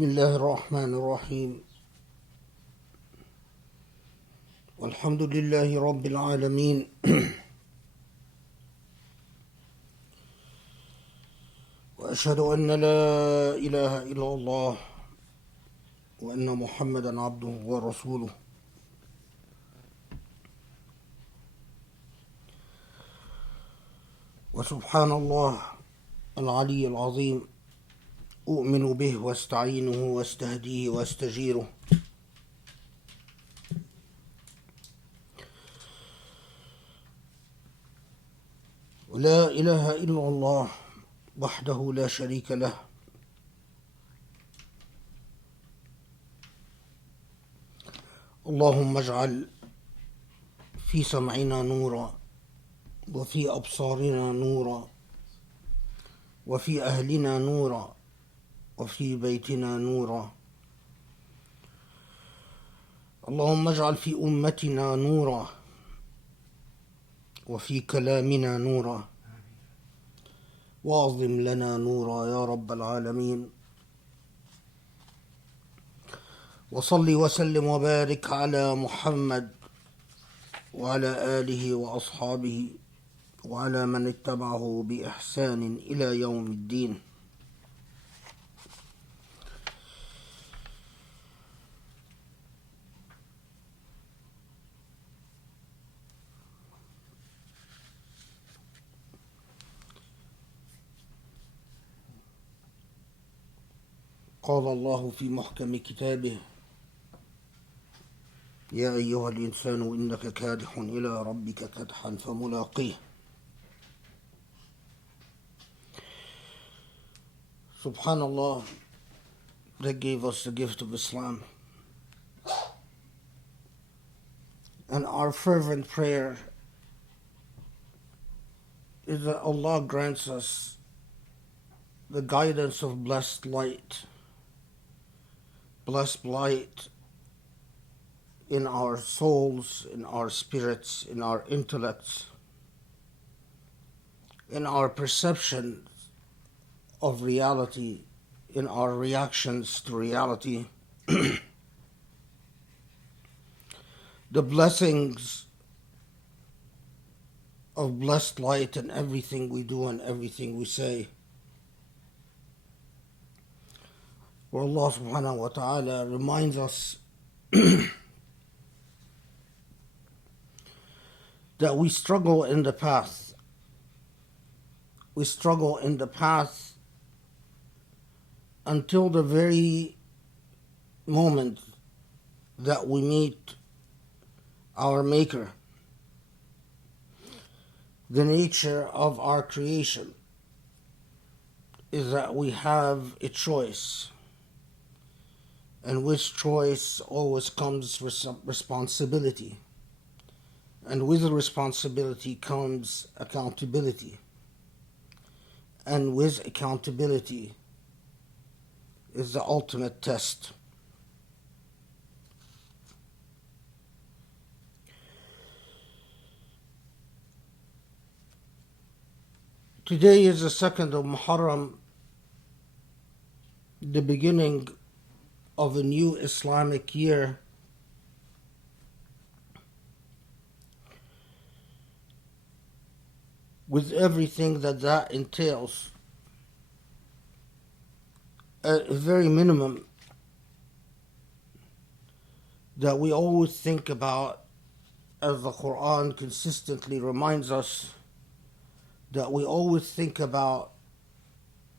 بسم الله الرحمن الرحيم والحمد لله رب العالمين وأشهد أن لا إله إلا الله وأن محمدا عبده ورسوله وسبحان الله العلي العظيم أؤمن به واستعينه واستهديه واستجيره ولا إله إلا الله وحده لا شريك له اللهم اجعل في سمعنا نورا وفي أبصارنا نورا وفي أهلنا نورا وفي بيتنا نورا اللهم اجعل في أمتنا نورا وفي كلامنا نورا واعظم لنا نورا يا رب العالمين وصل وسلم وبارك على محمد وعلى آله وأصحابه وعلى من اتبعه بإحسان إلى يوم الدين قال الله في محكم كتابه يا أيها الإنسان إنك كادح إلى ربك كدحا فملاقيه Subhanallah, that gave us the gift of Islam. And our fervent prayer is that Allah grants us the guidance of blessed light in our souls, in our spirits, in our intellects, in our perception of reality, in our reactions to reality. The blessings of blessed light in everything we do and everything we say. Where Allah subhanahu wa ta'ala reminds us that we struggle in the path. We struggle in the path until the very moment that we meet our Maker. The nature of our creation is that we have a choice, and with choice always comes responsibility, and with responsibility comes accountability, and with accountability is the ultimate test. Today is the 2nd of Muharram, the beginning of a new Islamic year. With everything that entails. At a very minimum, that we always think about, as the Quran consistently reminds us, that we always think about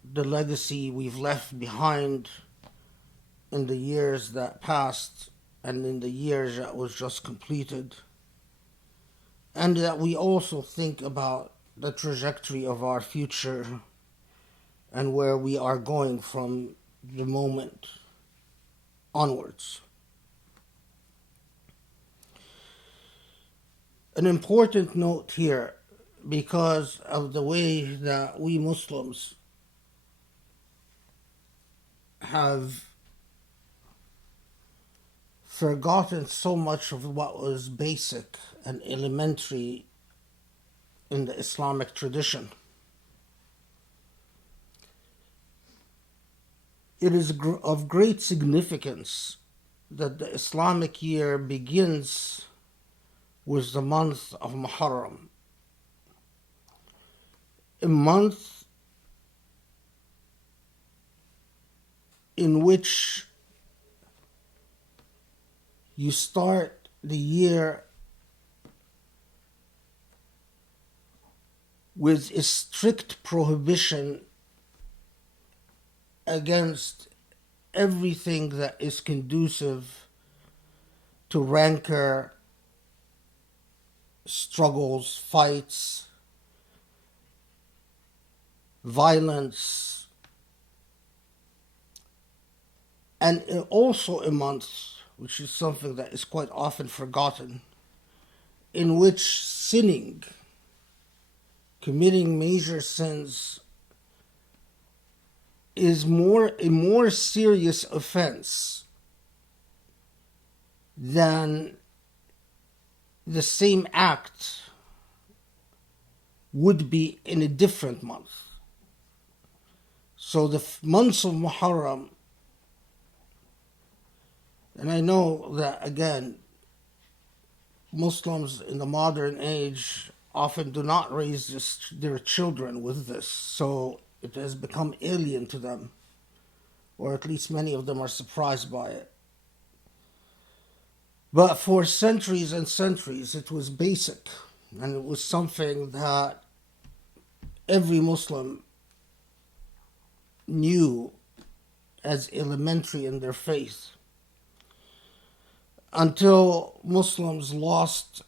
the legacy we've left behind in the years that passed and in the years that was just completed, and that we also think about the trajectory of our future and where we are going from the moment onwards. An important note here, because of the way that we Muslims have forgotten so much of what was basic and elementary in the Islamic tradition. it is of great significance that the Islamic year begins with the month of Muharram, a month in which you start the year with a strict prohibition against everything that is conducive to rancor, struggles, fights, violence, and also a month, which is something that is quite often forgotten, in which sinning, committing major sins, is a more serious offense than the same act would be in a different month. So the months of Muharram, and I know that again, Muslims in the modern age often do not raise their children with this, so it has become alien to them, or at least many of them are surprised by it. But for centuries and centuries, it was basic, and it was something that every Muslim knew as elementary in their faith, until Muslims lost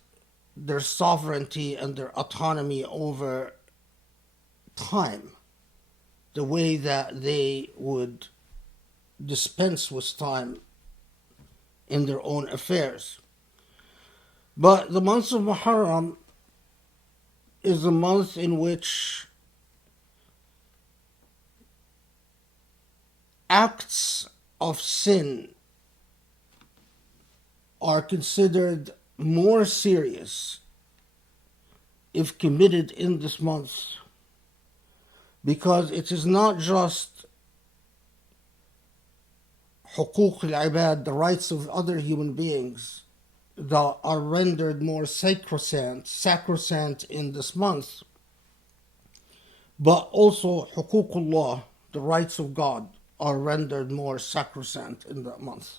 their sovereignty and their autonomy over time, the way that they would dispense with time in their own affairs. But the month of Muharram is a month in which acts of sin are considered more serious if committed in this month, because it is not just حقوق العباد, the rights of other human beings, that are rendered more sacrosanct in this month, but also حقوق Allah, the rights of God, are rendered more sacrosanct in that month.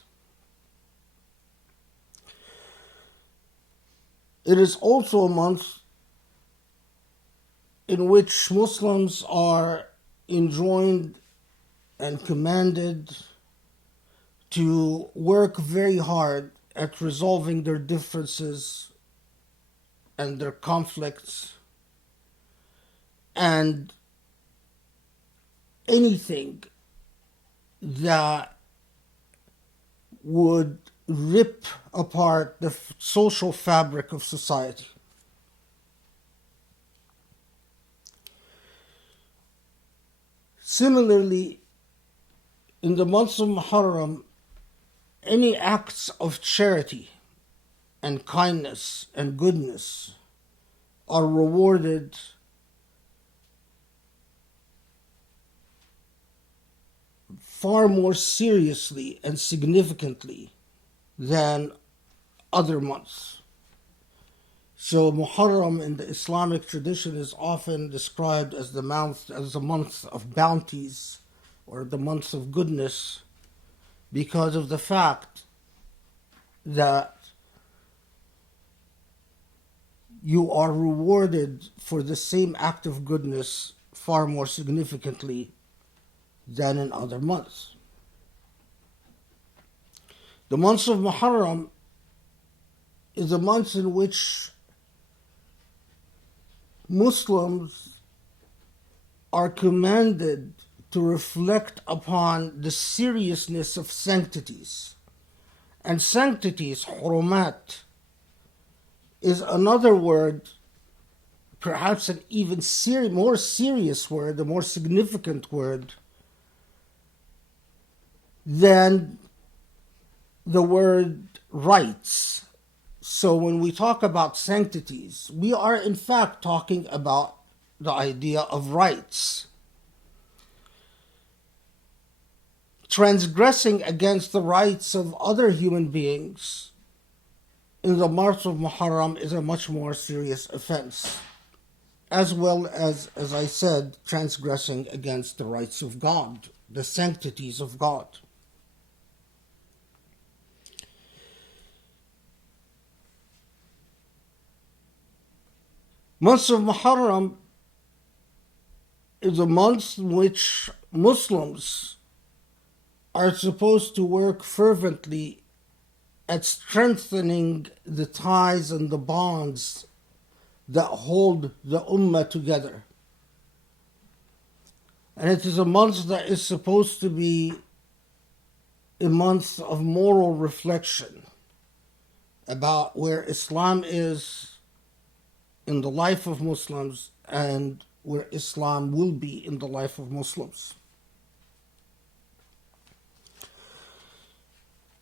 It is also a month in which Muslims are enjoined and commanded to work very hard at resolving their differences and their conflicts, and anything that would rip apart the social fabric of society. Similarly, in the months of Muharram, any acts of charity and kindness and goodness are rewarded far more seriously and significantly than other months. So Muharram in the Islamic tradition is often described as the month of bounties, or the month of goodness, because of the fact that you are rewarded for the same act of goodness far more significantly than in other months. The month of Muharram is a month in which Muslims are commanded to reflect upon the seriousness of sanctities. And sanctities, hurumat, is another word, perhaps an even more serious word, a more significant word than the word rights. So when we talk about sanctities, we are in fact talking about the idea of rights. transgressing against the rights of other human beings in the month of Muharram is a much more serious offense, as well as I said, transgressing against the rights of God, the sanctities of God. Month of Muharram is a month in which Muslims are supposed to work fervently at strengthening the ties and the bonds that hold the ummah together. And it is a month that is supposed to be a month of moral reflection about where Islam is in the life of Muslims and where Islam will be in the life of Muslims.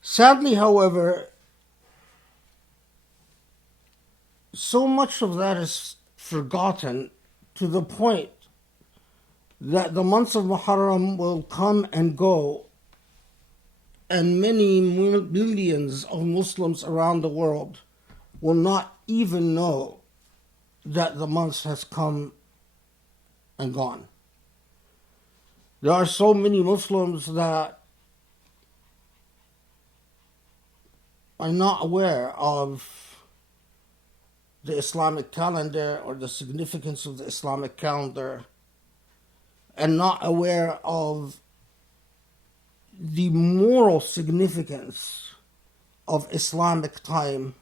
Sadly, however, so much of that is forgotten to the point that the months of Muharram will come and go, and many millions of Muslims around the world will not even know that the month has come and gone. There are so many Muslims that are not aware of the Islamic calendar or the significance of the Islamic calendar, and not aware of the moral significance of Islamic time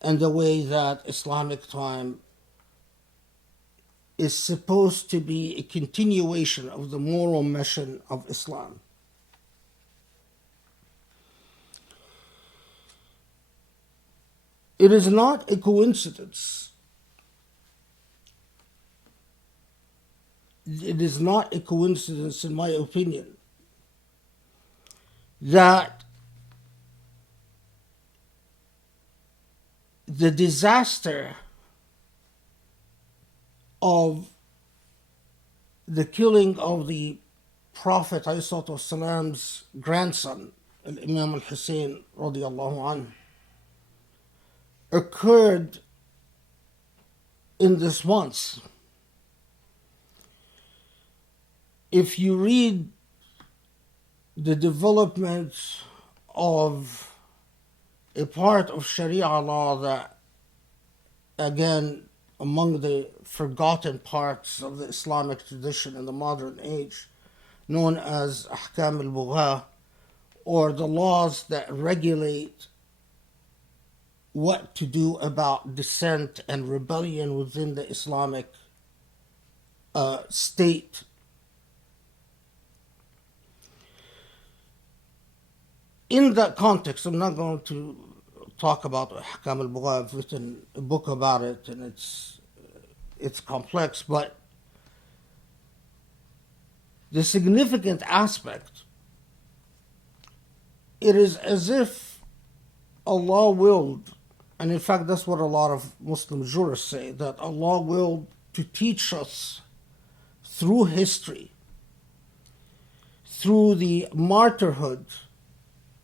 and the way that Islamic time is supposed to be a continuation of the moral mission of Islam. It is not a coincidence. It is not a coincidence, in my opinion, that the disaster of the killing of the Prophet ﷺ's grandson, Imam Hussein radiallahu anhu, occurred in this month. If you read the development of a part of Sharia law that, again, among the forgotten parts of the Islamic tradition in the modern age, known as Ahkam al-Bugha, or the laws that regulate what to do about dissent and rebellion within the Islamic state. In that context, I'm not going to talk about Ahkam al-Bugha. I've written a book about it, and it's complex, but the significant aspect, it is as if Allah willed, and in fact that's what a lot of Muslim jurists say, that Allah willed to teach us through history, through the martyrhood,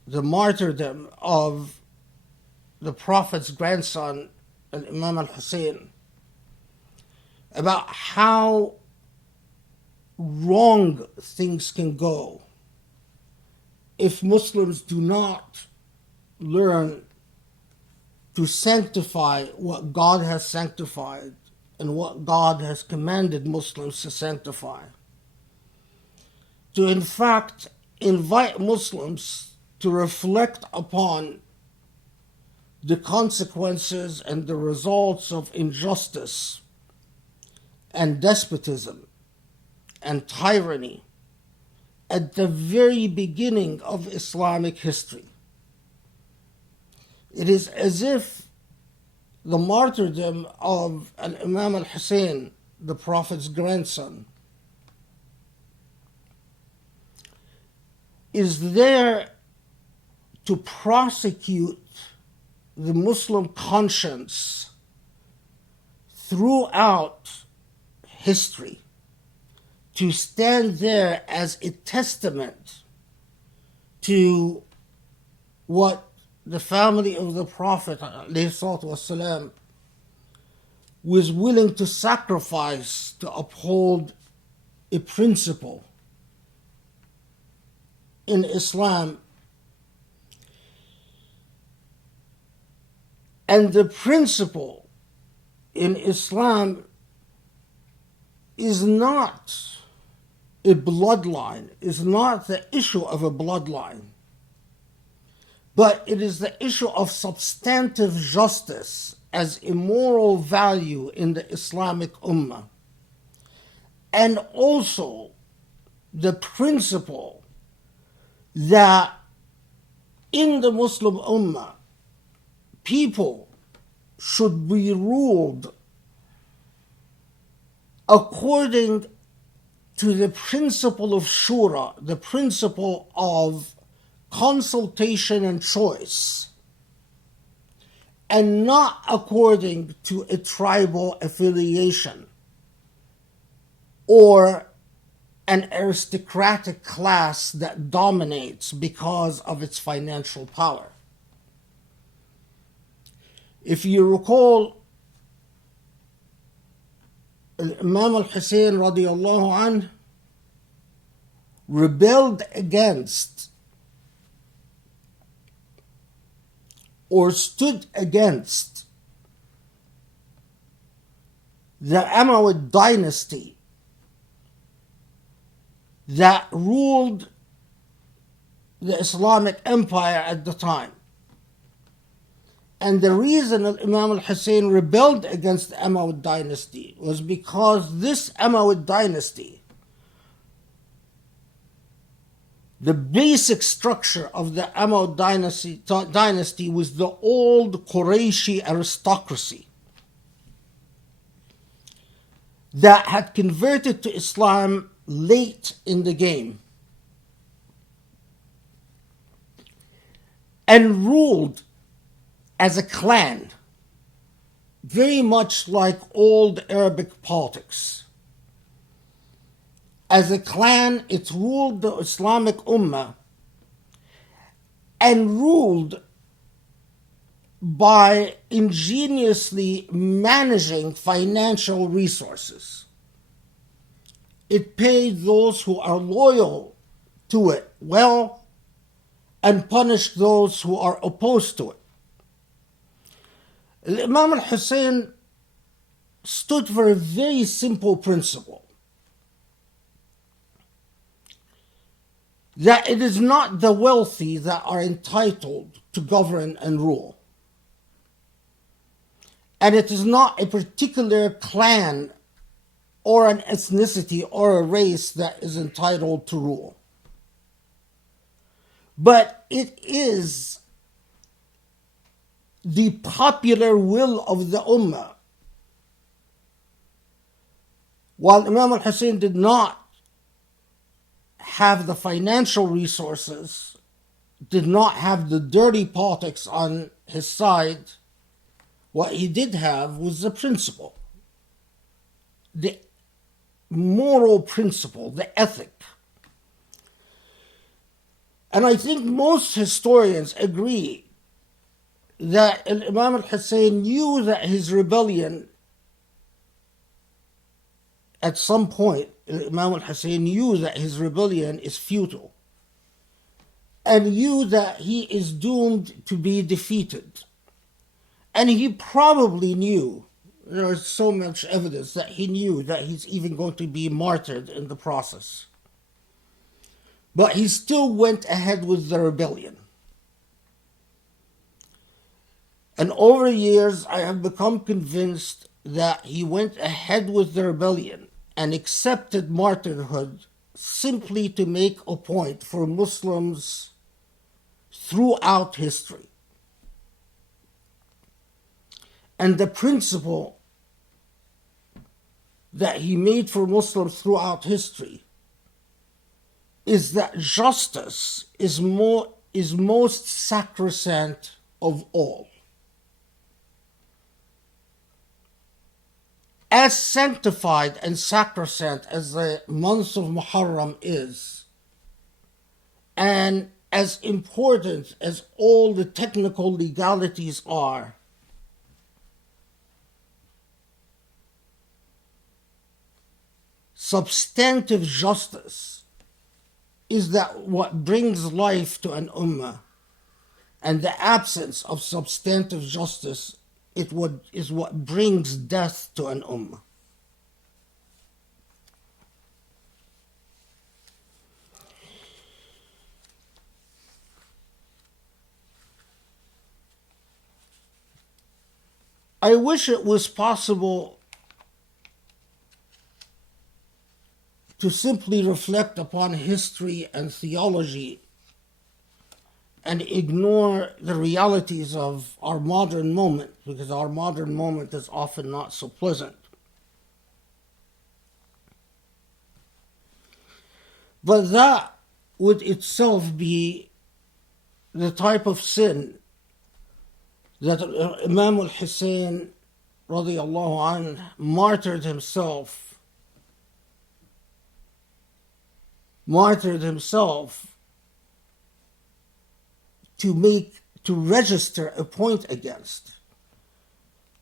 the martyrdom of the Prophet's grandson, Imam al-Hussein, about how wrong things can go if Muslims do not learn to sanctify what God has sanctified and what God has commanded Muslims to sanctify. To in fact invite Muslims to reflect upon the consequences and the results of injustice and despotism and tyranny at the very beginning of Islamic history. It is as if the martyrdom of Imam al-Hussein, the Prophet's grandson, is there to prosecute the Muslim conscience throughout history, to stand there as a testament to what the family of the Prophet ﷺ was willing to sacrifice to uphold a principle in Islam. And the principle in Islam is not a bloodline, is not the issue of a bloodline, but it is the issue of substantive justice as a moral value in the Islamic Ummah. And also the principle that in the Muslim Ummah, people should be ruled according to the principle of shura, the principle of consultation and choice, and not according to a tribal affiliation or an aristocratic class that dominates because of its financial power. If you recall, Imam al-Hussein radiallahu anh rebelled against or stood against the Umayyad dynasty that ruled the Islamic Empire at the time. And the reason that Imam al-Hussein rebelled against the Umayyad dynasty was because this Umayyad dynasty, the basic structure of the Umayyad dynasty was the old Qurayshi aristocracy that had converted to Islam late in the game and ruled as a clan, very much like old Arabic politics. As a clan, it ruled the Islamic Ummah and ruled by ingeniously managing financial resources. It paid those who are loyal to it well and punished those who are opposed to it. Imam al-Hussein stood for a very simple principle, that it is not the wealthy that are entitled to govern and rule. And it is not a particular clan or an ethnicity or a race that is entitled to rule. But it is the popular will of the Ummah. While Imam al-Hussein did not have the financial resources, did not have the dirty politics on his side, what he did have was the principle, the moral principle, the ethic. And I think most historians agree that Imam al-Hussein knew that his rebellion, at some point, Imam al-Hussein knew that his rebellion is futile and knew that he is doomed to be defeated. And he probably knew, there is so much evidence that he knew that he's even going to be martyred in the process. But he still went ahead with the rebellion. And over the years, I have become convinced that he went ahead with the rebellion and accepted martyrhood simply to make a point for Muslims throughout history. And the principle that he made for Muslims throughout history is that justice is most sacrosanct of all. as sanctified and sacrosanct as the month of Muharram is, and as important as all the technical legalities are, substantive justice is that what brings life to an ummah, and the absence of substantive justice is what brings death to an ummah. I wish it was possible to simply reflect upon history and theology and ignore the realities of our modern moment, because our modern moment is often not so pleasant. But that would itself be the type of sin that Imam Hussein radiallahu anh martyred himself to register a point against.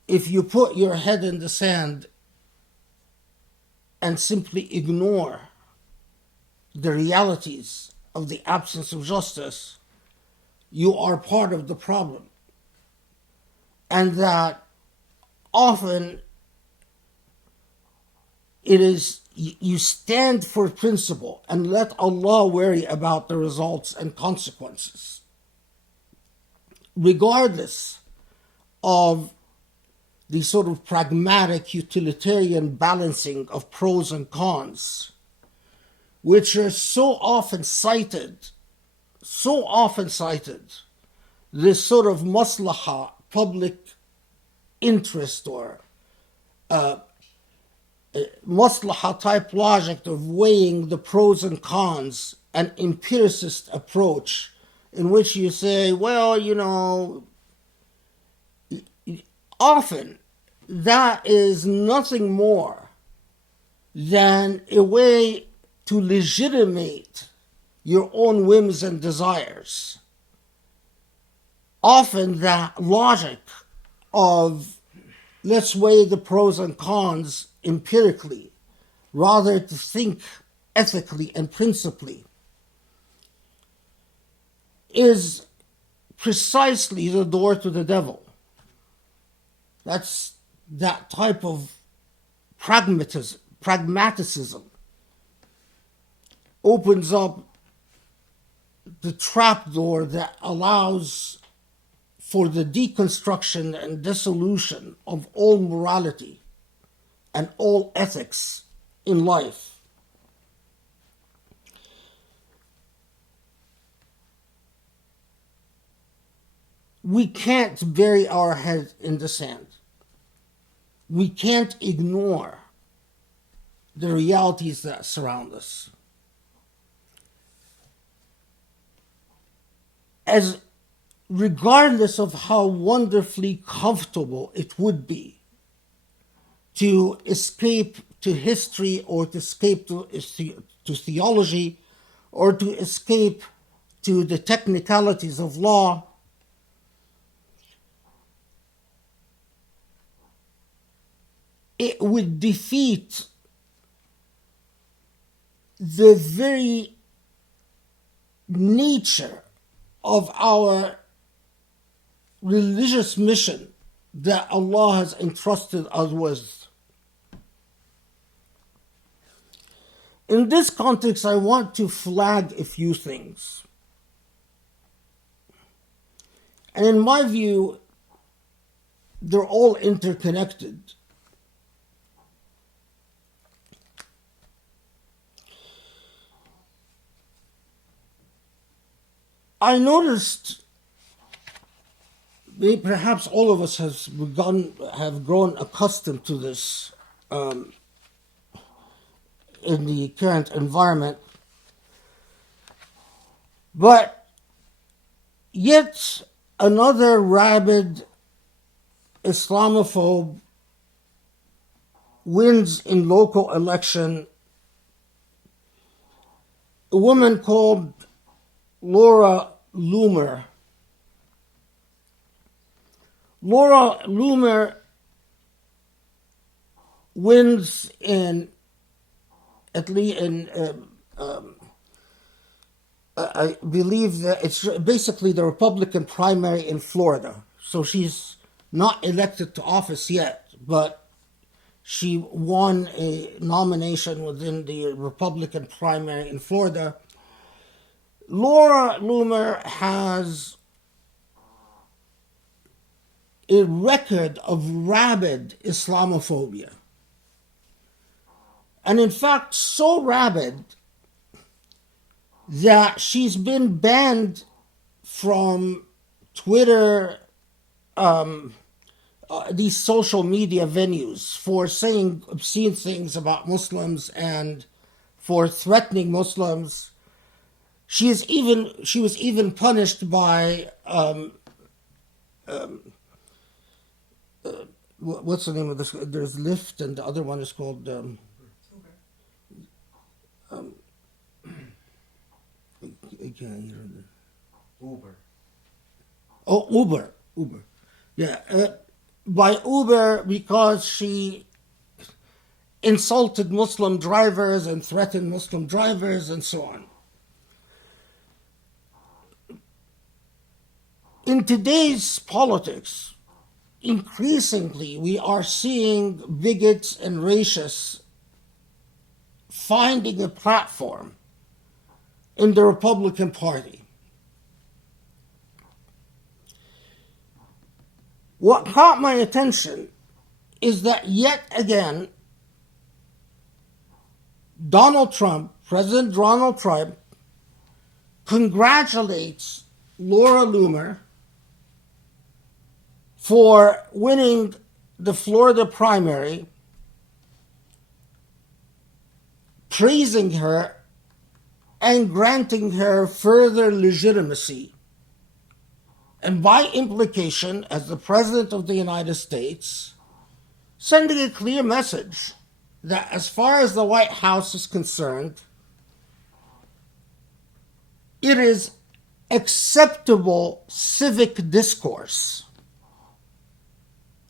If you put your head in the sand and simply ignore the realities of the absence of justice, you are part of the problem. And that often it is you stand for principle and let Allah worry about the results and consequences, regardless of the sort of pragmatic utilitarian balancing of pros and cons, which are so often cited, this sort of maslaha, public interest, or maslaha type logic of weighing the pros and cons, an empiricist approach in which you say, well, often that is nothing more than a way to legitimate your own whims and desires. Often that logic of let's weigh the pros and cons empirically, rather to think ethically and principally, is precisely the door to the devil. That's that type of pragmatism opens up the trapdoor that allows for the deconstruction and dissolution of all morality and all ethics in life. We can't bury our head in the sand. We can't ignore the realities that surround us. Regardless of how wonderfully comfortable it would be to escape to history, or to escape to theology, or to escape to the technicalities of law, it would defeat the very nature of our religious mission that Allah has entrusted us with. In this context, I want to flag a few things. And in my view, they're all interconnected. I noticed, perhaps all of us have grown accustomed to this in the current environment, but yet another rabid Islamophobe wins in local election a woman called Laura Loomer. Laura Loomer wins in at least I believe that it's basically the Republican primary in Florida. So she's not elected to office yet, but she won a nomination within the Republican primary in Florida. Laura Loomer has a record of rabid Islamophobia. And in fact, so rabid that she's been banned from Twitter, these social media venues for saying obscene things about Muslims and for threatening Muslims. She was even punished by what's the name of this? There's Lyft, and the other one is called I can't hear it. Uber. Oh, Uber. Yeah, by Uber because she insulted Muslim drivers and threatened Muslim drivers and so on. In today's politics, increasingly we are seeing bigots and racists finding a platform in the Republican Party. What caught my attention is that yet again, President Donald Trump, congratulates Laura Loomer for winning the Florida primary, praising her and granting her further legitimacy. And by implication, as the President of the United States, sending a clear message that as far as the White House is concerned, it is acceptable civic discourse.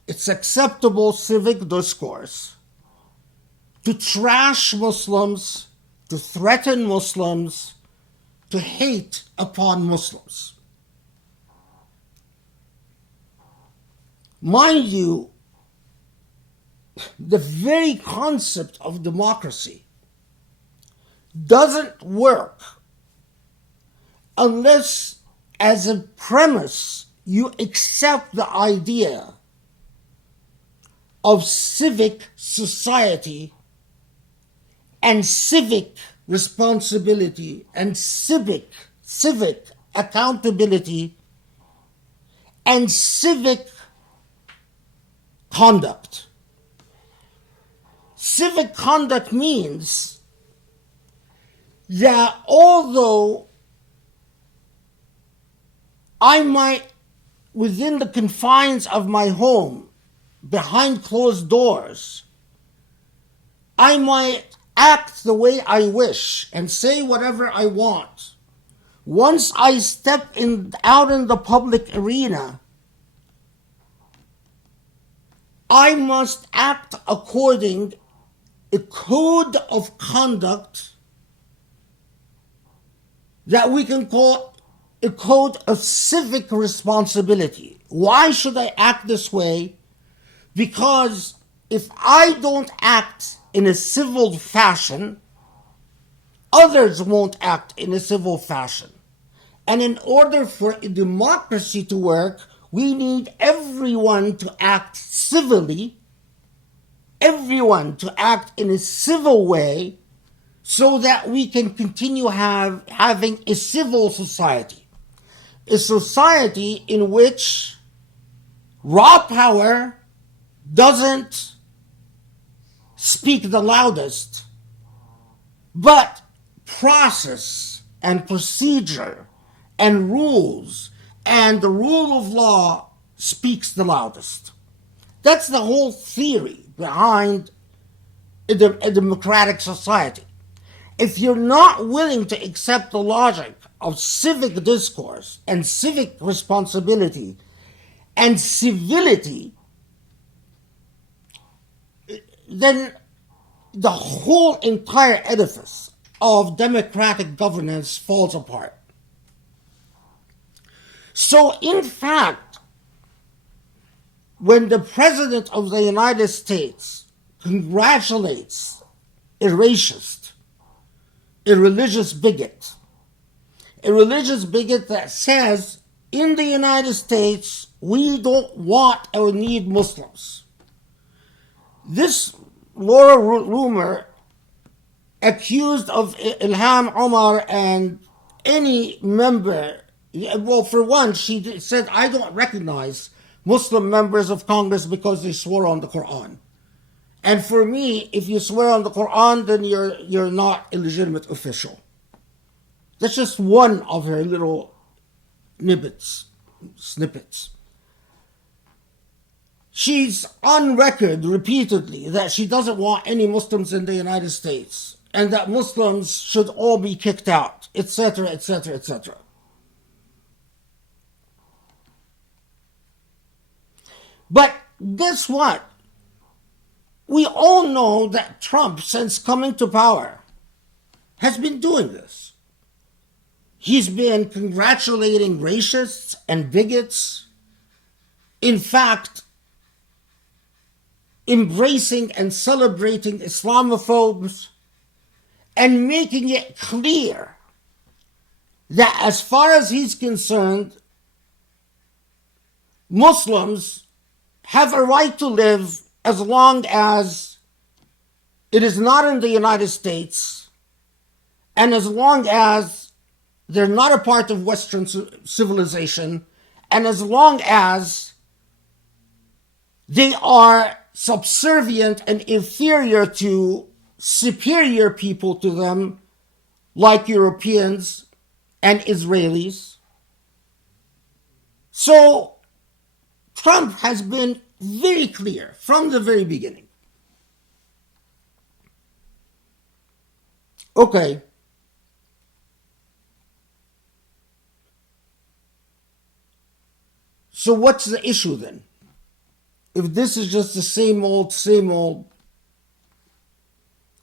It's acceptable civic discourse to trash Muslims, to threaten Muslims, to hate upon Muslims. Mind you, the very concept of democracy doesn't work unless, as a premise, you accept the idea of civic society and civic responsibility and civic accountability and civic conduct. Civic conduct means that although I might, within the confines of my home, behind closed doors, I might act the way I wish and say whatever I want. Once I step out in the public arena, I must act according a code of conduct that we can call a code of civic responsibility. Why should I act this way? Because if I don't act in a civil fashion, others won't act in a civil fashion. And in order for a democracy to work, we need everyone to act civilly, everyone to act in a civil way, so that we can continue having a civil society. A society in which raw power doesn't speak the loudest, but process and procedure and rules and the rule of law speaks the loudest. That's the whole theory behind a democratic society. If you're not willing to accept the logic of civic discourse and civic responsibility and civility, then the whole entire edifice of democratic governance falls apart. So, in fact, when the President of the United States congratulates a racist, a religious bigot that says, in the United States, we don't want or need Muslims. This Laura Loomer, accused of Ilham Omar and any member, well, for one, she said, I don't recognize Muslim members of Congress because they swore on the Quran. And for me, if you swear on the Quran, then you're not a legitimate official. That's just one of her little snippets. She's on record repeatedly that she doesn't want any Muslims in the United States and that Muslims should all be kicked out, etc., etc., etc. But guess what? We all know that Trump, since coming to power, has been doing this. He's been congratulating racists and bigots. In fact, embracing and celebrating Islamophobes and making it clear that as far as he's concerned, Muslims have a right to live as long as it is not in the United States and as long as they're not a part of Western civilization and as long as they are subservient and inferior to superior people to them like Europeans and Israelis. So Trump has been very clear from the very beginning. Okay. So what's the issue then? If this is just the same old,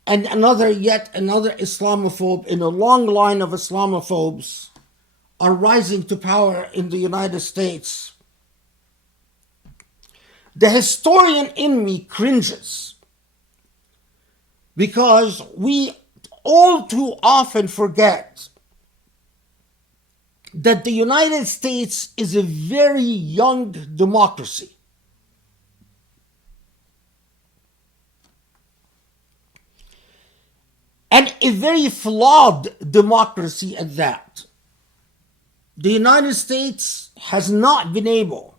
and yet another Islamophobe in a long line of Islamophobes are rising to power in the United States, the historian in me cringes because we all too often forget that the United States is a very young democracy. And a very flawed democracy at that. The United States has not been able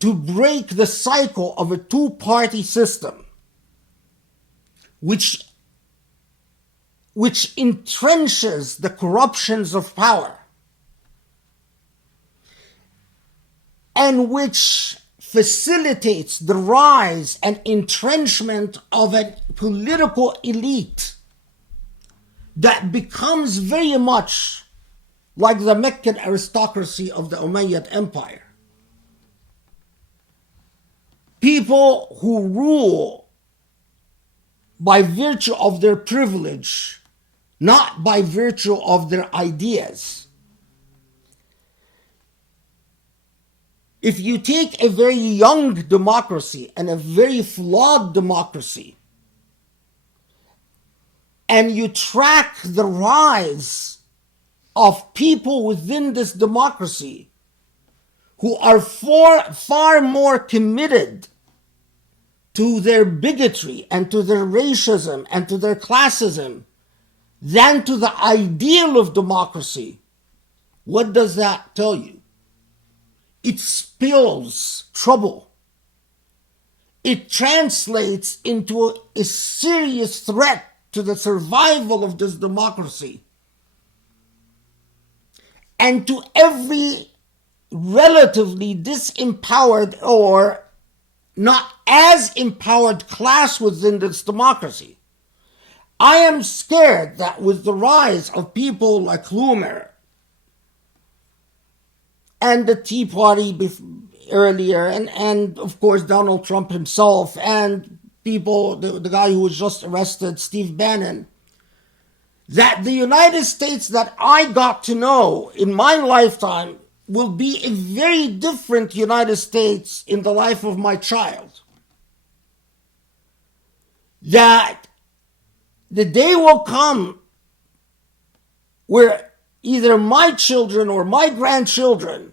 to break the cycle of a two-party system which entrenches the corruptions of power and which facilitates the rise and entrenchment of a political elite that becomes very much like the Meccan aristocracy of the Umayyad Empire. People who rule by virtue of their privilege, not by virtue of their ideas. If you take a very young democracy and a very flawed democracy, and you track the rise of people within this democracy who are far more committed to their bigotry and to their racism and to their classism than to the ideal of democracy, what does that tell you? It spills trouble. It translates into a serious threat to the survival of this democracy and to every relatively disempowered or not as empowered class within this democracy. I am scared that with the rise of people like Loomer and the Tea Party earlier, and of course Donald Trump himself, and people, the guy who was just arrested, Steve Bannon, that the United States that I got to know in my lifetime will be a very different United States in the life of my child. That the day will come where either my children or my grandchildren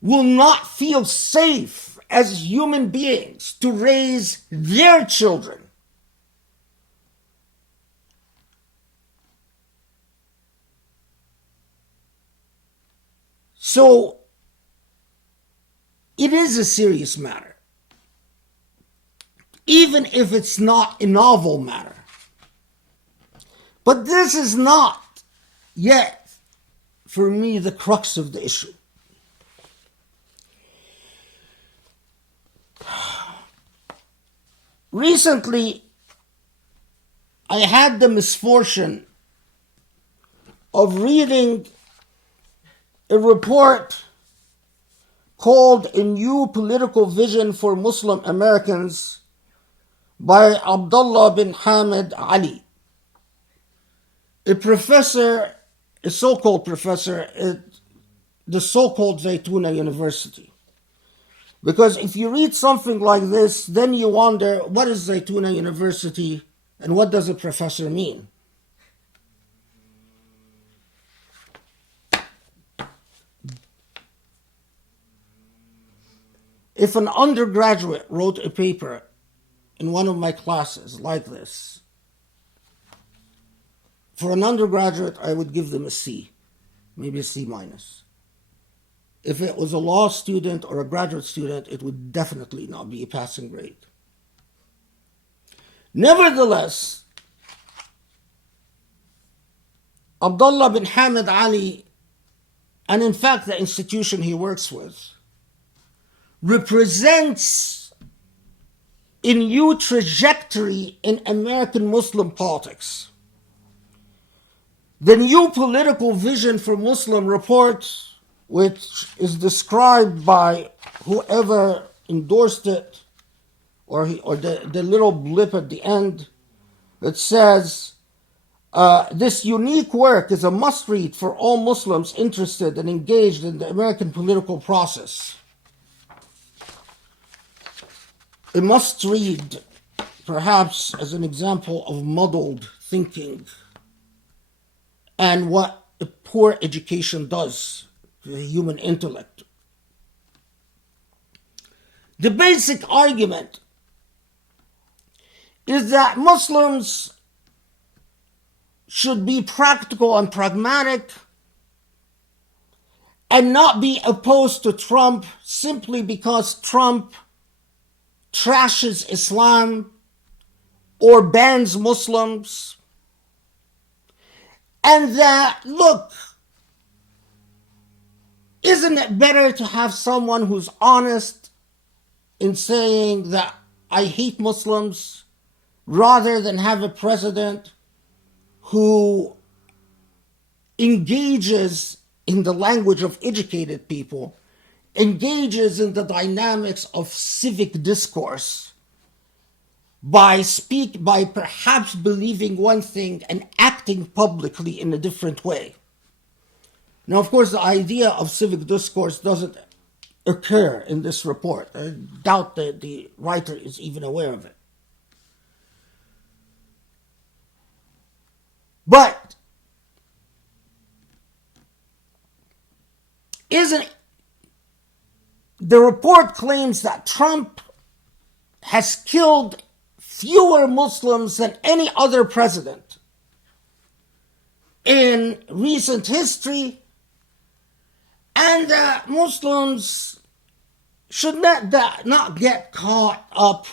will not feel safe as human beings to raise their children. So it is a serious matter, even if it's not a novel matter. But this is not yet, for me, the crux of the issue. Recently, I had the misfortune of reading a report called A New Political Vision for Muslim Americans by Abdullah bin Hamid Ali, a professor, a so-called professor at the so-called Zaytuna University. Because if you read something like this, then you wonder, what is Zaytuna University and what does a professor mean? If an undergraduate wrote a paper in one of my classes like this, for an undergraduate, I would give them a C, maybe a C minus. If it was a law student or a graduate student, it would definitely not be a passing grade. Nevertheless, Abdullah bin Hamid Ali, and in fact the institution he works with, represents a new trajectory in American Muslim politics. The New Political Vision for Muslim report, which is described by whoever endorsed it, or the little blip at the end that says, this unique work is a must-read for all Muslims interested and engaged in the American political process. A must-read, perhaps as an example of muddled thinking and what a poor education does to the human intellect. The basic argument is that Muslims should be practical and pragmatic and not be opposed to Trump simply because Trump trashes Islam or bans Muslims. And that, look, isn't it better to have someone who's honest in saying that I hate Muslims rather than have a president who engages in the language of educated people, engages in the dynamics of civic discourse by perhaps believing one thing and acting publicly in a different way. Now, of course, the idea of civic discourse doesn't occur in this report. I doubt that the writer is even aware of it. But the report claims that Trump has killed fewer Muslims than any other president in recent history, and that Muslims should not get caught up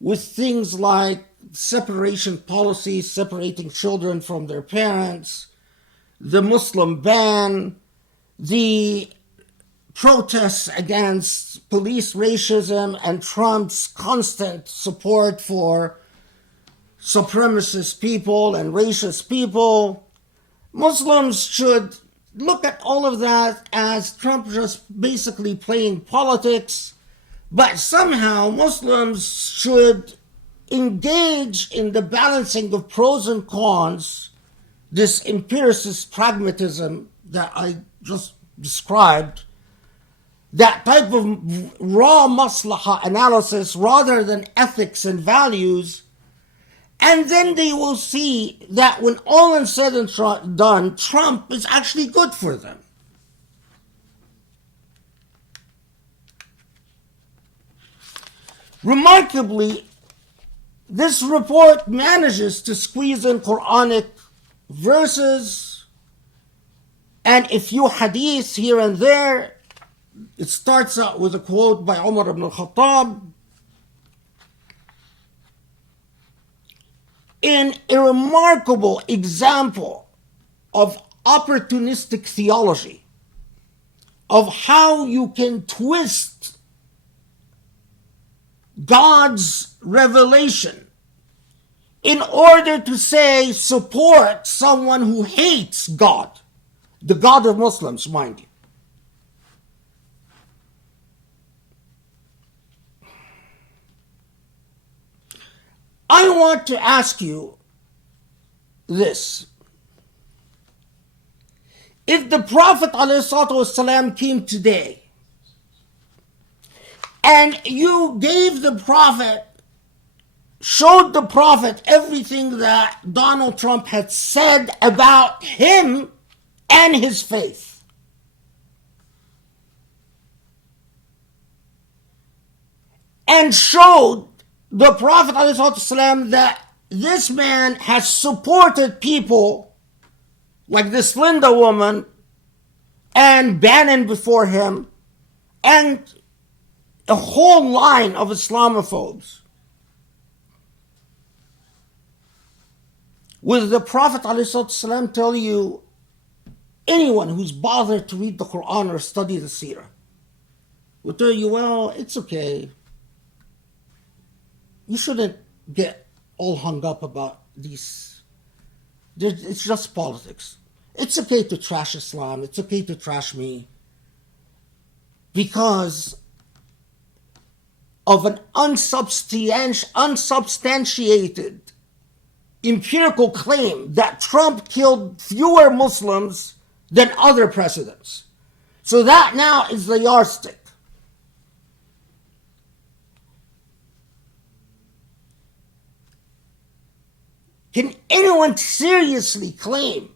with things like separation policies, separating children from their parents, the Muslim ban, the protests against police racism and Trump's constant support for supremacist people and racist people, Muslims should look at all of that as Trump just basically playing politics, but somehow Muslims should engage in the balancing of pros and cons, this empiricist pragmatism that I just described, that type of raw maslaha analysis rather than ethics and values, and then they will see that when all is said and done, Trump is actually good for them. Remarkably, this report manages to squeeze in Quranic verses and a few hadiths here and there. It starts out with a quote by Umar ibn al-Khattab in a remarkable example of opportunistic theology, of how you can twist God's revelation in order to say support someone who hates God, the God of Muslims, mind you. I want to ask you this. If the Prophet ﷺ came today and you gave the Prophet, showed the Prophet everything that Donald Trump had said about him and his faith, and showed the Prophet ﷺ that this man has supported people like this Linda woman and Bannon before him and a whole line of Islamophobes, will the Prophet ﷺ tell you, anyone who's bothered to read the Quran or study the Seerah will tell you, well, it's okay. You shouldn't get all hung up about these. It's just politics. It's okay to trash Islam. It's okay to trash me. Because of an unsubstantiated empirical claim that Trump killed fewer Muslims than other presidents. So that now is the yardstick. Can anyone seriously claim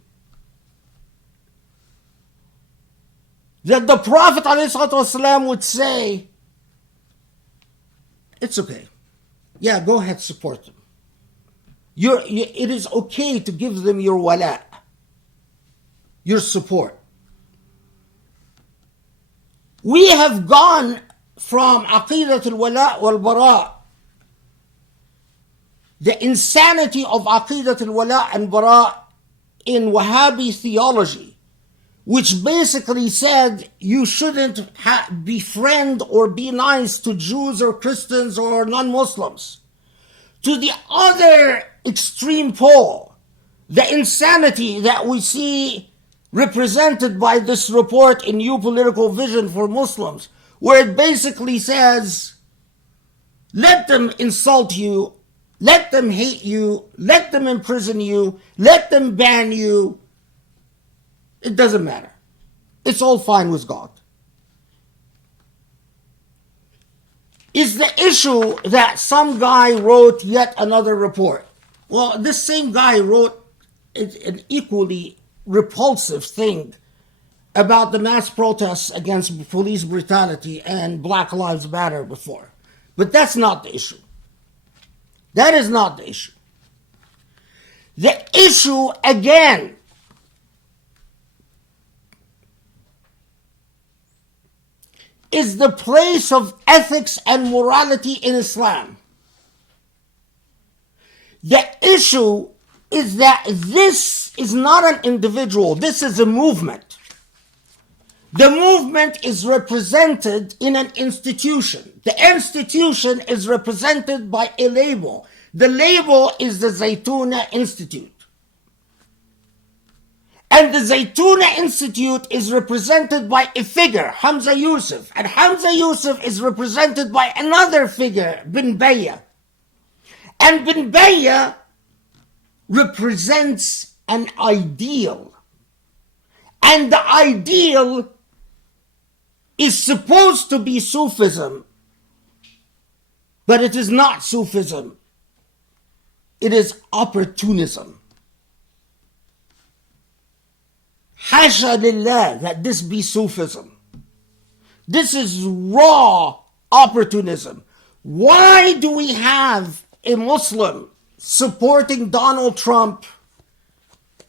that the Prophet ﷺ would say, it's okay. Yeah, go ahead, support them. It is okay to give them your wala, your support. We have gone from aqidat al-wala wal-bara, the insanity of aqidat al-wala and bara in Wahhabi theology, which basically said you shouldn't befriend or be nice to Jews or Christians or non-Muslims, to the other extreme pole, the insanity that we see represented by this report in New Political Vision for Muslims, where it basically says, let them insult you, let them hate you, let them imprison you, let them ban you. It doesn't matter. It's all fine with God. Is the issue that some guy wrote yet another report? Well, this same guy wrote an equally repulsive thing about the mass protests against police brutality and Black Lives Matter before. But that's not the issue. That is not the issue. The issue, again, is the place of ethics and morality in Islam. The issue is that this is not an individual, this is a movement. The movement is represented in an institution. The institution is represented by a label. The label is the Zaytuna Institute. And the Zaytuna Institute is represented by a figure, Hamza Yusuf. And Hamza Yusuf is represented by another figure, Bin Bayya. And Bin Bayya represents an ideal. And the ideal is supposed to be Sufism, but it is not Sufism. It is opportunism. Hasha lillah that this be Sufism. This is raw opportunism. Why do we have a Muslim supporting Donald Trump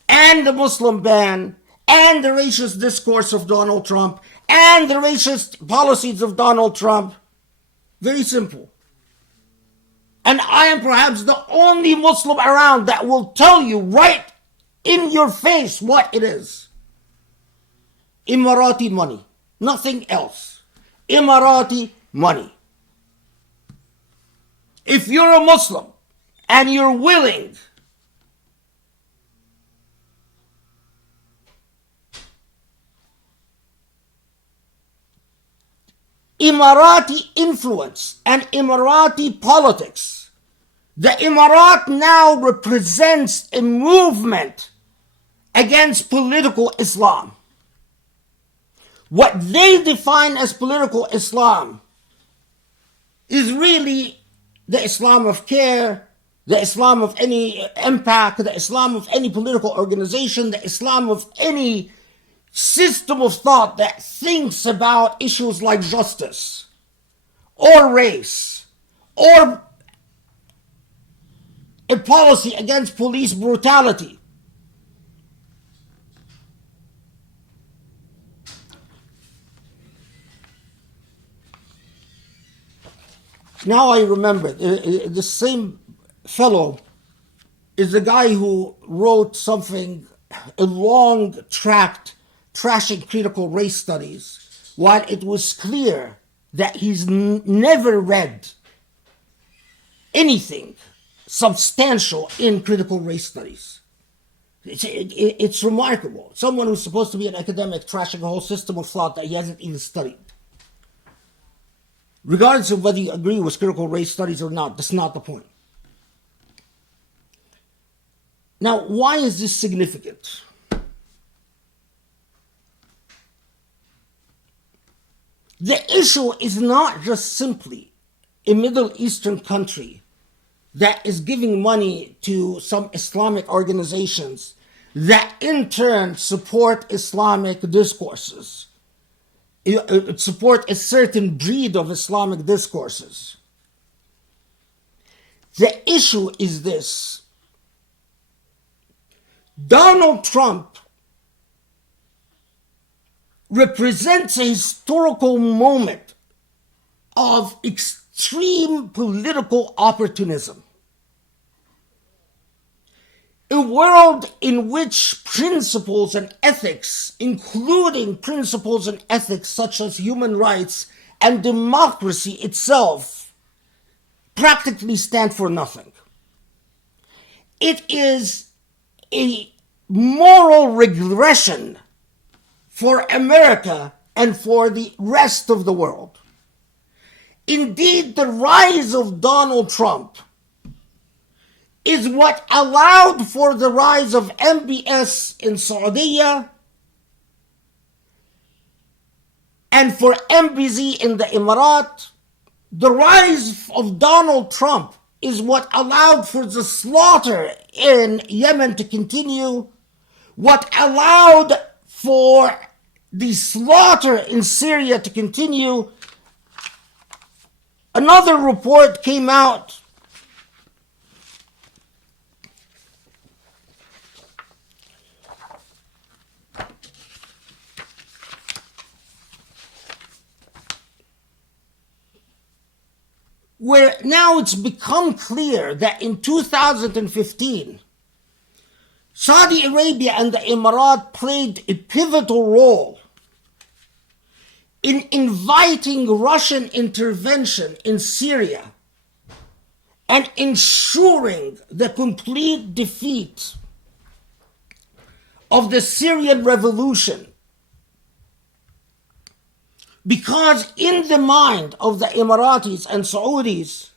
and the Muslim ban and the racist discourse of Donald Trump and the racist policies of Donald Trump? Very simple. And I am perhaps the only Muslim around that will tell you right in your face what it is. Emirati money. Nothing else. Emirati money. If you're a Muslim and you're willing Emirati influence and Emirati politics, the Emirat now represents a movement against political Islam. What they define as political Islam is really the Islam of care, the Islam of any impact, the Islam of any political organization, the Islam of any system of thought that thinks about issues like justice or race or a policy against police brutality. Now I remember, the same fellow is the guy who wrote something, a long tract trashing critical race studies, while it was clear that he's never read anything substantial in critical race studies. It's remarkable. Someone who's supposed to be an academic trashing a whole system of thought that he hasn't even studied. Regardless of whether you agree with critical race studies or not, that's not the point. Now, why is this significant? The issue is not just simply a Middle Eastern country that is giving money to some Islamic organizations that in turn support Islamic discourses, support a certain breed of Islamic discourses. The issue is this. Donald Trump represents a historical moment of extreme political opportunism. A world in which principles and ethics, including principles and ethics such as human rights and democracy itself, practically stand for nothing. It is a moral regression for America and for the rest of the world. Indeed, the rise of Donald Trump is what allowed for the rise of MBS in Saudi and for MBZ in the Emirat. The rise of Donald Trump is what allowed for the slaughter in Yemen to continue, what allowed for the slaughter in Syria to continue. Another report came out where now it's become clear that in 2015, Saudi Arabia and the Emirat played a pivotal role in inviting Russian intervention in Syria and ensuring the complete defeat of the Syrian revolution, because in the mind of the Emiratis and Saudis,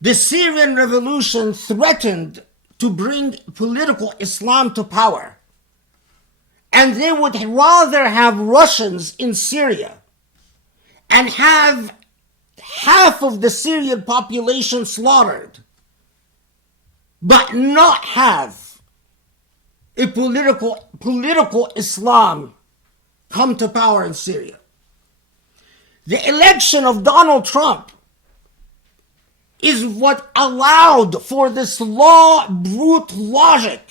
the Syrian revolution threatened to bring political Islam to power. And they would rather have Russians in Syria and have half of the Syrian population slaughtered, but not have a political Islam come to power in Syria. The election of Donald Trump is what allowed for this brute logic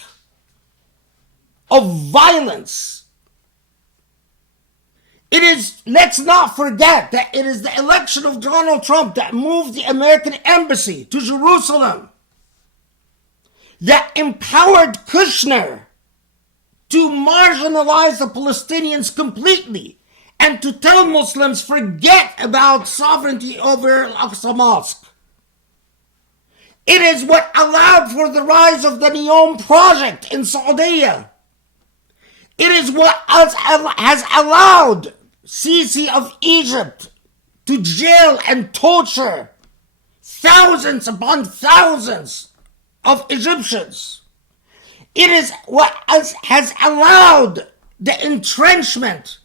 of violence. It is, let's not forget that it is the election of Donald Trump that moved the American embassy to Jerusalem, that empowered Kushner to marginalize the Palestinians completely and to tell Muslims forget about sovereignty over Al-Aqsa Mosque. It is what allowed for the rise of the NEOM project in Saudi. It is what has allowed Sisi of Egypt to jail and torture thousands upon thousands of Egyptians. It is what has allowed the entrenchment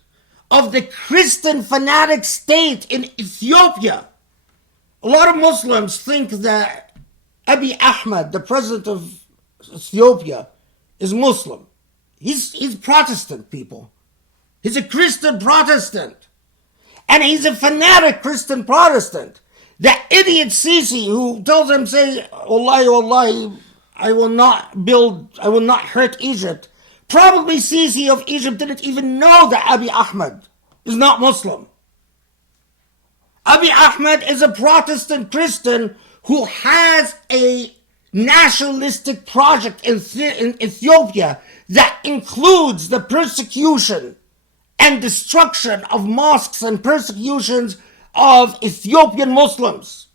of the Christian fanatic state in Ethiopia. A lot of Muslims think that Abiy Ahmed, the president of Ethiopia, is Muslim. He's Protestant, people. He's a Christian Protestant. And he's a fanatic Christian Protestant. That idiot Sisi who tells him, say, Wallahi, Wallahi, I will not hurt Egypt. Probably Sisi of Egypt didn't even know that Abiy Ahmed is not Muslim. Abiy Ahmed is a Protestant Christian who has a nationalistic project in Ethiopia that includes the persecution and destruction of mosques and persecutions of Ethiopian Muslims.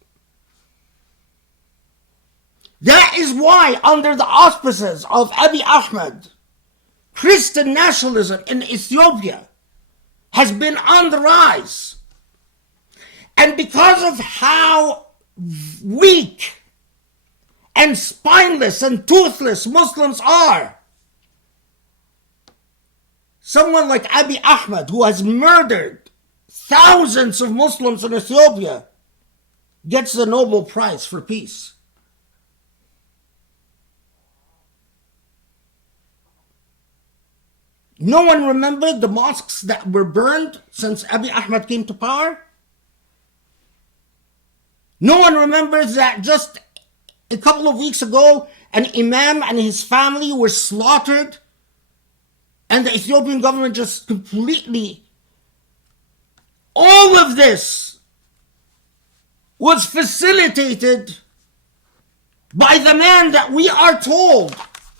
That is why, under the auspices of Abiy Ahmed, Christian nationalism in Ethiopia has been on the rise. And because of how weak and spineless and toothless Muslims are, someone like Abiy Ahmed, who has murdered thousands of Muslims in Ethiopia, gets the Nobel Prize for Peace. No one remembered the mosques that were burned since Abiy Ahmed came to power? No one remembers that just a couple of weeks ago, an Imam and his family were slaughtered, and the Ethiopian government just completely... All of this was facilitated by the man that we are told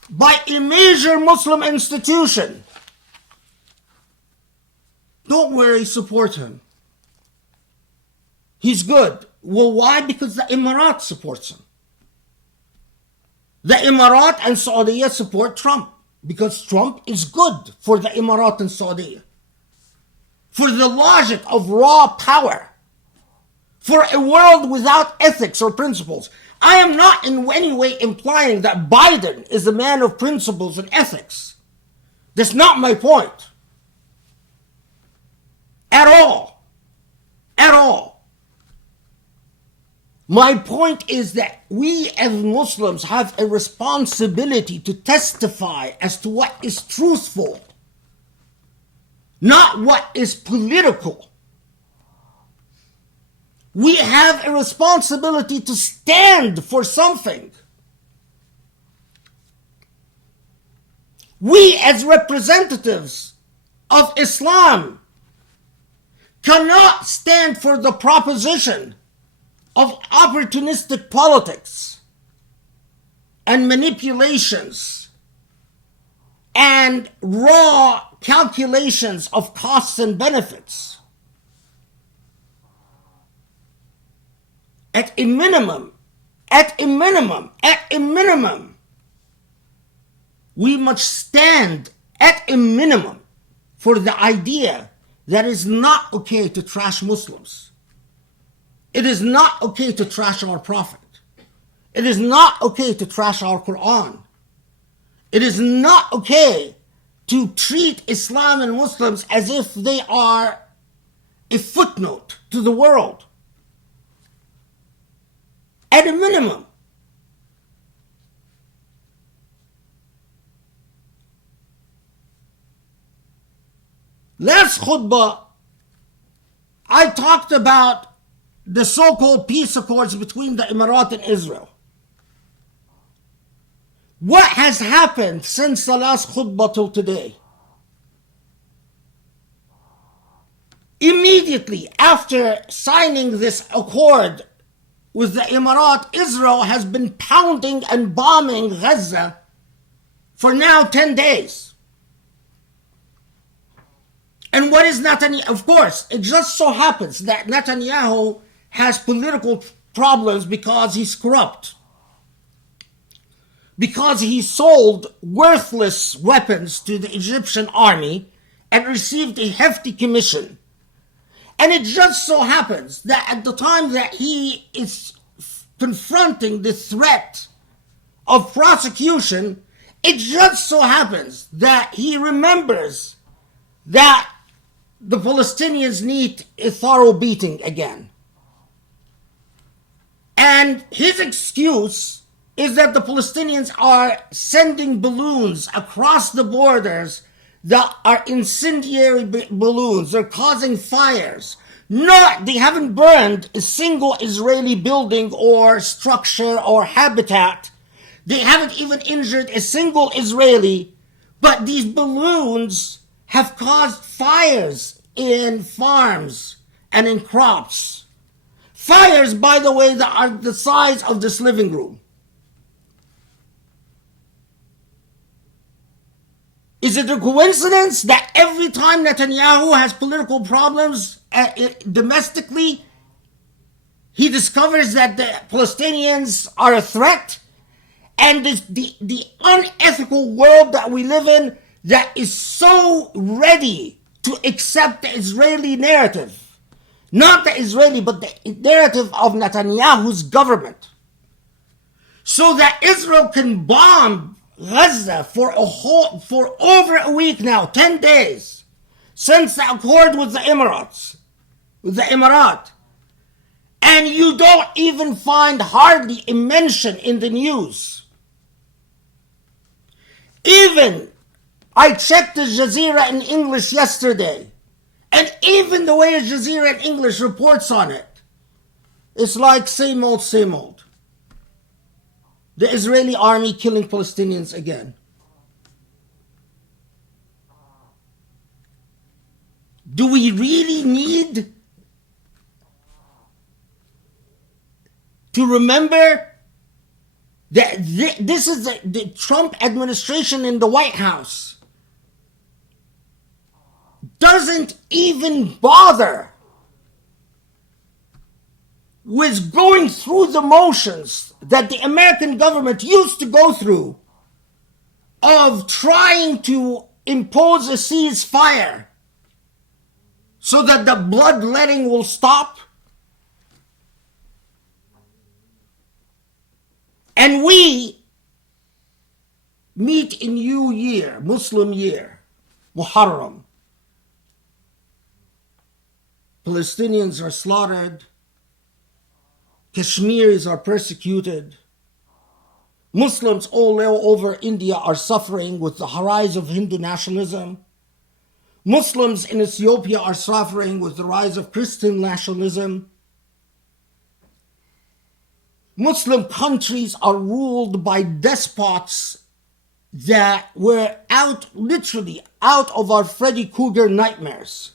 by a major Muslim institution. Don't worry, support him. He's good. Well, why? Because the Emirat supports him. The Emirat and Saudi support Trump because Trump is good for the Emirat and Saudi. For the logic of raw power. For a world without ethics or principles. I am not in any way implying that Biden is a man of principles and ethics. That's not my point. At all. At all. My point is that we as Muslims have a responsibility to testify as to what is truthful, not what is political. We have a responsibility to stand for something. We as representatives of Islam cannot stand for the proposition of opportunistic politics and manipulations and raw calculations of costs and benefits. At a minimum, at a minimum, at a minimum, we must stand at a minimum for the idea that it is not okay to trash Muslims. It is not okay to trash our Prophet. It is not okay to trash our Quran. It is not okay to treat Islam and Muslims as if they are a footnote to the world. At a minimum. Last khutbah, I talked about the so-called peace accords between the Emirates and Israel. What has happened since the last khutbah till today? Immediately after signing this accord with the Emirates, Israel has been pounding and bombing Gaza for now 10 days. And what is Netanyahu? Of course, it just so happens that Netanyahu has political problems because he's corrupt. Because he sold worthless weapons to the Egyptian army and received a hefty commission. And it just so happens that at the time that he is confronting the threat of prosecution, it just so happens that he remembers that the Palestinians need a thorough beating again. And his excuse is that the Palestinians are sending balloons across the borders that are incendiary balloons. They're causing fires. No, they haven't burned a single Israeli building or structure or habitat. They haven't even injured a single Israeli. But these balloons have caused fires in farms and in crops. Fires, by the way, that are the size of this living room. Is it a coincidence that every time Netanyahu has political problems domestically, he discovers that the Palestinians are a threat? And the unethical world that we live in that is so ready to accept the Israeli narrative. Not the Israeli, but the narrative of Netanyahu's government. So that Israel can bomb Gaza for over a week now, 10 days, since the accord with the Emirates, and you don't even find hardly a mention in the news. Even I checked Al Jazeera in English yesterday, and even the way Al Jazeera in English reports on it, it's like same old, same old. The Israeli army killing Palestinians again. Do we really need to remember that this is the Trump administration in the White House doesn't even bother with going through the motions that the American government used to go through of trying to impose a ceasefire so that the bloodletting will stop? And we meet in New Year, Muslim year, Muharram. Palestinians are slaughtered. Kashmiris are persecuted. Muslims all over India are suffering with the rise of Hindu nationalism. Muslims in Ethiopia are suffering with the rise of Christian nationalism. Muslim countries are ruled by despots that were literally out of our Freddy Krueger nightmares.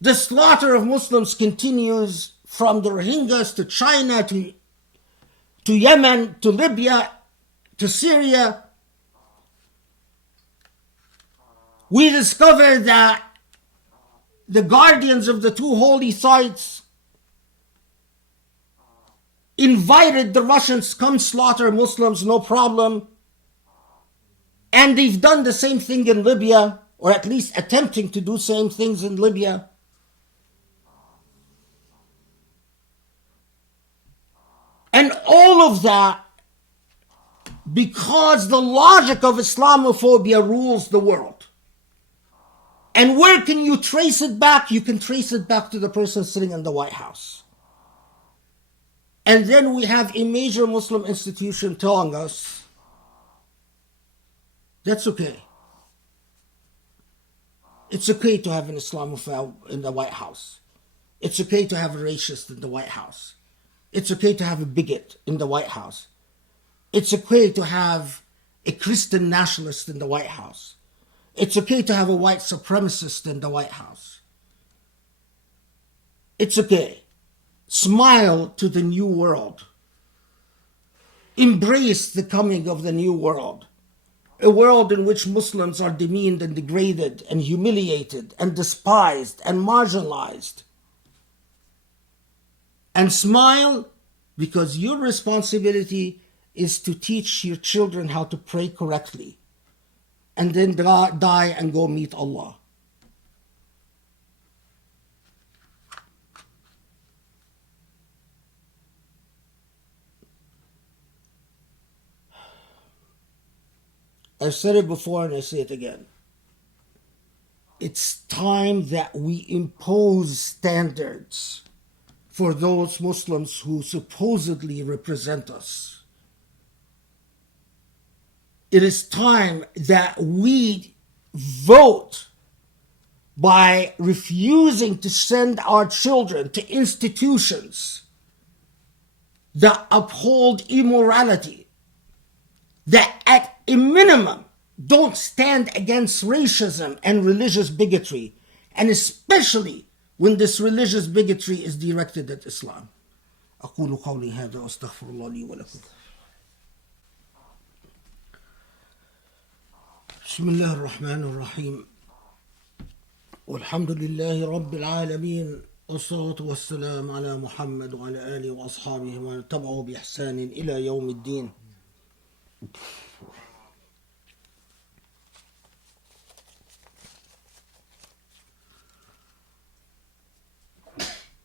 The slaughter of Muslims continues from the Rohingyas to China to Yemen to Libya to Syria. We discovered that the guardians of the two holy sites invited the Russians, come slaughter Muslims, no problem. And they've done the same thing in Libya, or at least attempting to do same things in Libya. And all of that because the logic of Islamophobia rules the world. And where can you trace it back? You can trace it back to the person sitting in the White House. And then we have a major Muslim institution telling us, that's okay. It's okay to have an Islamophile in the White House. It's okay to have a racist in the White House. It's okay to have a bigot in the White House. It's okay to have a Christian nationalist in the White House. It's okay to have a white supremacist in the White House. It's okay. Smile to the new world. Embrace the coming of the new world. A world in which Muslims are demeaned and degraded and humiliated and despised and marginalized. And smile because your responsibility is to teach your children how to pray correctly and then die and go meet Allah. I've said it before and I say it again. It's time that we impose standards for those Muslims who supposedly represent us. It is time that we vote by refusing to send our children to institutions that uphold immorality, that at a minimum don't stand against racism and religious bigotry, and especially when this religious bigotry is directed at Islam. أقول قولي هذا وأستغفر الله لي ولكم. بسم الله الرحمن الرحيم والحمد لله رب العالمين والصلاة والسلام على محمد وعلى آله وأصحابه ومن تبعه بإحسان إلى يوم الدين.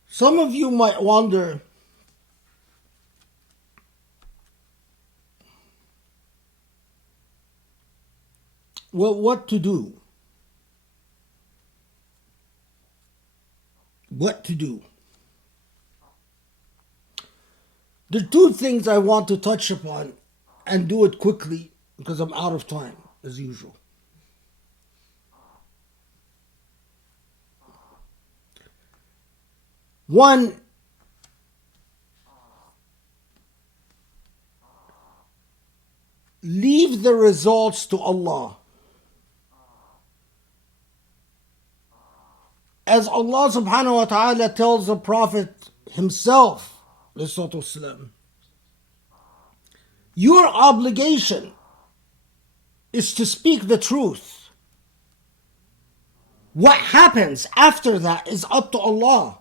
Some of you might wonder, well, what to do? What to do? There are two things I want to touch upon and do it quickly because I'm out of time, as usual. One, leave the results to Allah. As Allah subhanahu wa ta'ala tells the Prophet himself, your obligation is to speak the truth. What happens after that is up to Allah.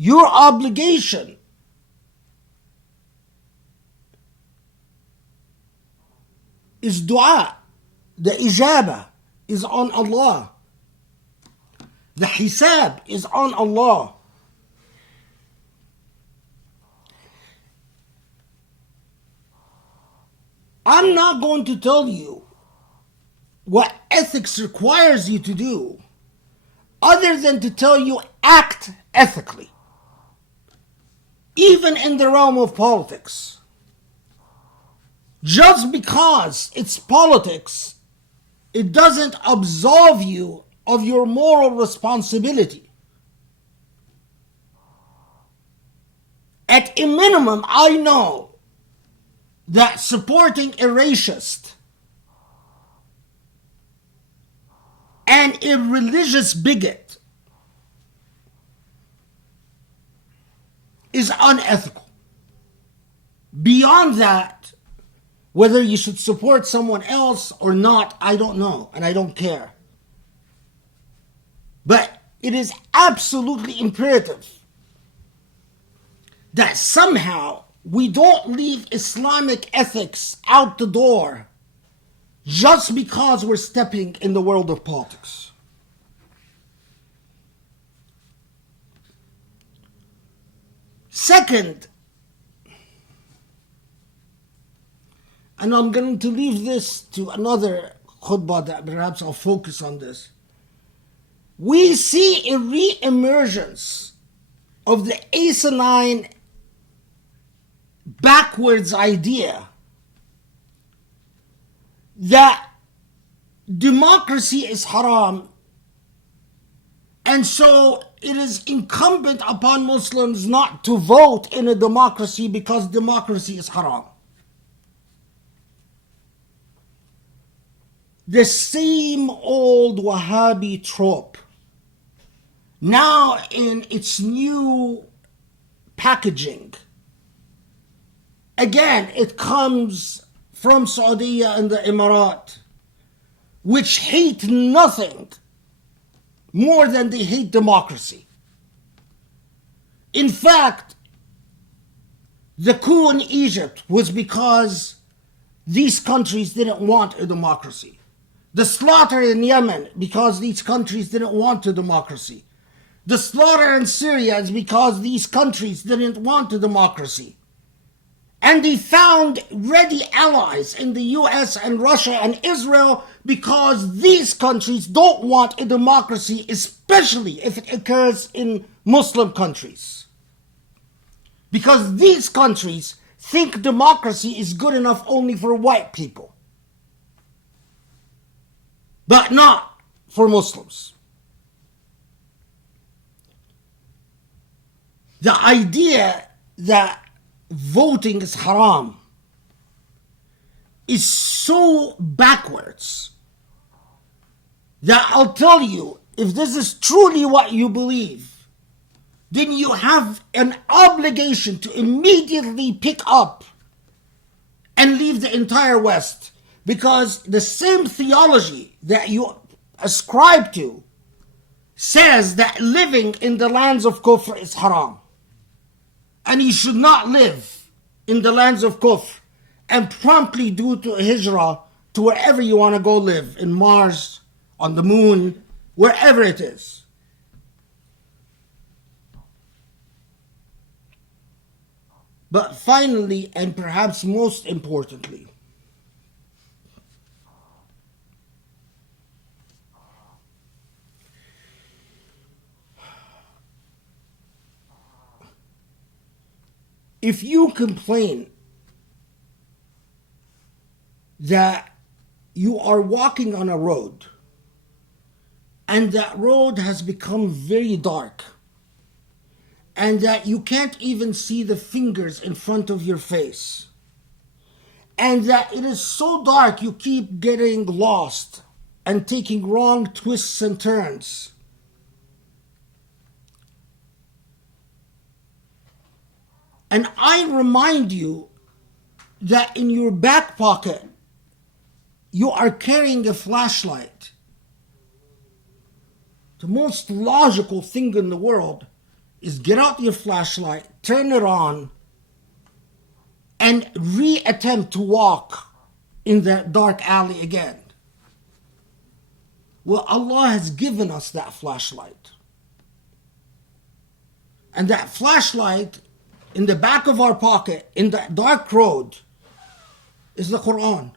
Your obligation is dua. The ijabah is on Allah. The hisab is on Allah. I'm not going to tell you what ethics requires you to do, other than to tell you act ethically. Even in the realm of politics. Just because it's politics, it doesn't absolve you of your moral responsibility. At a minimum, I know that supporting a racist and a religious bigot is unethical. Beyond that, Whether you should support someone else or not, I don't know, and I don't care. But it is absolutely imperative that somehow we don't leave Islamic ethics out the door just because we're stepping in the world of politics. Second, and I'm going to leave this to another khutbah that perhaps I'll focus on this. We see a re-emergence of the asinine backwards idea that democracy is haram, and so it is incumbent upon Muslims not to vote in a democracy because democracy is haram. The same old Wahhabi trope, now in its new packaging. Again, it comes from Saudi and the Emirat, which hate nothing more than they hate democracy. In fact, the coup in Egypt was because these countries didn't want a democracy. The slaughter in Yemen because these countries didn't want a democracy. The slaughter in Syria is because these countries didn't want a democracy. And they found ready allies in the US and Russia and Israel because these countries don't want a democracy, especially if it occurs in Muslim countries. Because these countries think democracy is good enough only for white people, but not for Muslims. The idea that voting is haram is so backwards that I'll tell you, if this is truly what you believe, then you have an obligation to immediately pick up and leave the entire West, because the same theology that you ascribe to says that living in the lands of kufr is haram. And you should not live in the lands of kufr and promptly do to a hijrah to wherever you want to go live, in Mars, on the moon, wherever it is. But finally, and perhaps most importantly, if you complain that you are walking on a road and that road has become very dark and that you can't even see the fingers in front of your face, and that it is so dark you keep getting lost and taking wrong twists and turns, and I remind you that in your back pocket you are carrying a flashlight, the most logical thing in the world is get out your flashlight, turn it on, and re-attempt to walk in that dark alley again. Well, Allah has given us that flashlight. And that flashlight in the back of our pocket, in that dark road, is the Quran.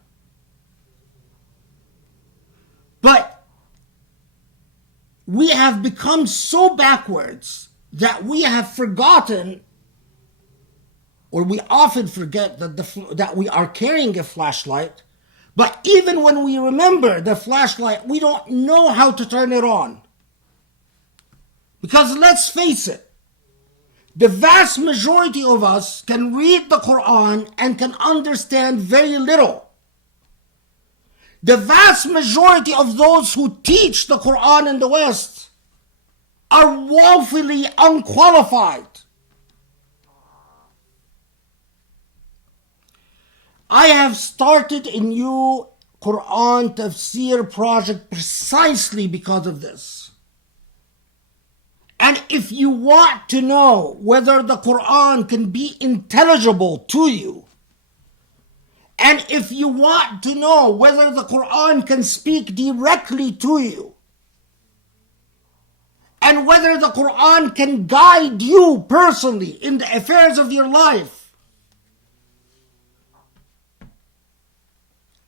But we have become so backwards that we have forgotten, or we often forget that we are carrying a flashlight. But even when we remember the flashlight, we don't know how to turn it on. Because let's face it, the vast majority of us can read the Quran and can understand very little. The vast majority of those who teach the Quran in the West are woefully unqualified. I have started a new Quran tafsir project precisely because of this. And if you want to know whether the Quran can be intelligible to you, and if you want to know whether the Quran can speak directly to you, and whether the Quran can guide you personally in the affairs of your life,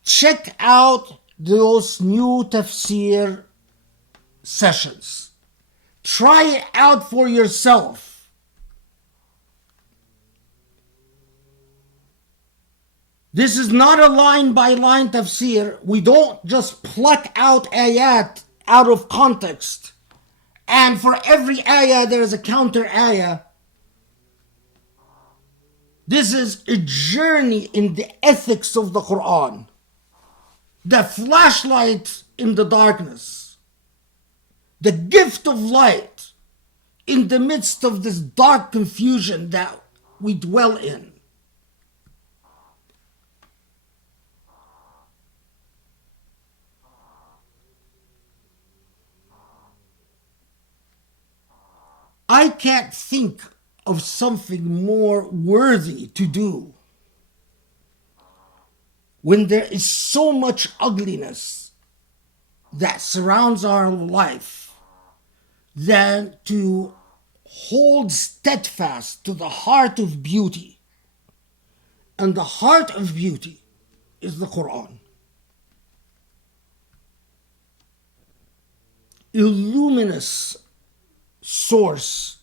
check out those new tafsir sessions. Try it out for yourself. This is not a line-by-line tafsir. We don't just pluck out ayat out of context. And for every ayah, there is a counter ayah. This is a journey in the ethics of the Quran. The flashlight in the darkness. The gift of light in the midst of this dark confusion that we dwell in. I can't think of something more worthy to do when there is so much ugliness that surrounds our life than to hold steadfast to the heart of beauty. And the heart of beauty is the Quran. A luminous source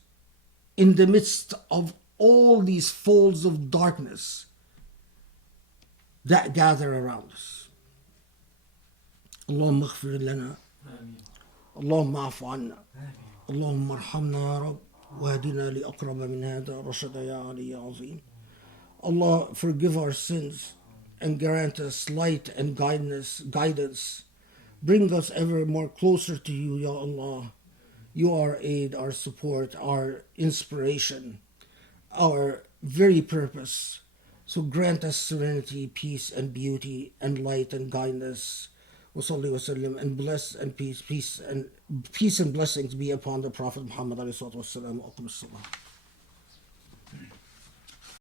in the midst of all these folds of darkness that gather around us. اللهم اغفر لنا اللهم اعف عنا اللهم ارحمنا يا رب واهدنا لأقرب من هذا رشدا يا علي يا عظيم. Allah, forgive our sins and grant us light and guidance. Bring us ever more closer to you, Ya Allah. You are our aid, our support, our inspiration, our very purpose. So grant us serenity, peace and beauty and light and kindness. Wa salli wa sallim, and bless and peace and blessings be upon the Prophet Muhammad alayhi salatu wassalam.